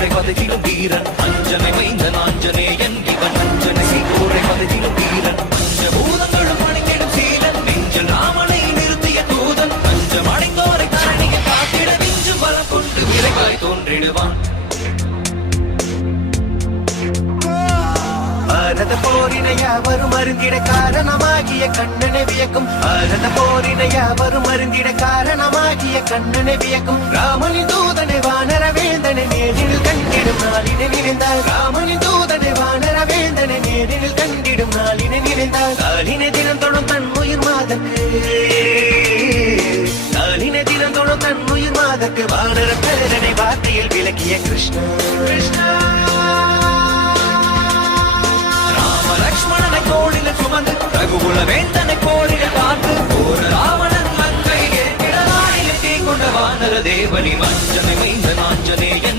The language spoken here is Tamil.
சீகோரை பதகிலும் வீரன் அஞ்சனை மைந்தன் ஆஞ்சநேயன் இவன் அஞ்சனை சீகோரை பதகிலும் வீரன் பஞ்சபூதங்களும் பணிந்திடும் சீலன் நெஞ்சில் ராமனை நிறுத்திய தூதன் பஞ்சம் அடைந்தோரை தரணியை காத்திட விஞ்சும் பலம் கொண்டு விரைவாய் தோன்றிடுவான் பாரத போரினை யாவரும் அருந்திட காரணமாகிய கண்ணனை வியக்கும் பாரத போரினை யாவரும் அருந்திட காரணமாகிய கண்ணனை வியக்கும் ராமனின் தூதனை வானர வேந்தனை நேரில் கண்டிடும் நாளினை நினைந்தால் ராமனின் தூதனை வானர வேந்தனை நேரில் கண்டிடும் நாளினை நினைந்தால் நாளினை தினம் தொடும் தன் உயிர் மாதக்கு நாளினை தினம் தொடும் தன் உயிர் மாதக்கு வானர பேரனை வார்த்தையில் விளக்கிய கிருஷ்ணா கிருஷ்ணா லக்ஷ்மணனை தோளில் சுமந்து ரகுகுல வேந்தனை போரில் பார்த்து ஒரு ராவணன் மங்கை நாளில் தீ கொண்ட வானர தேவனி மஞ்சனை மைந்த நாஞ்சனேயன்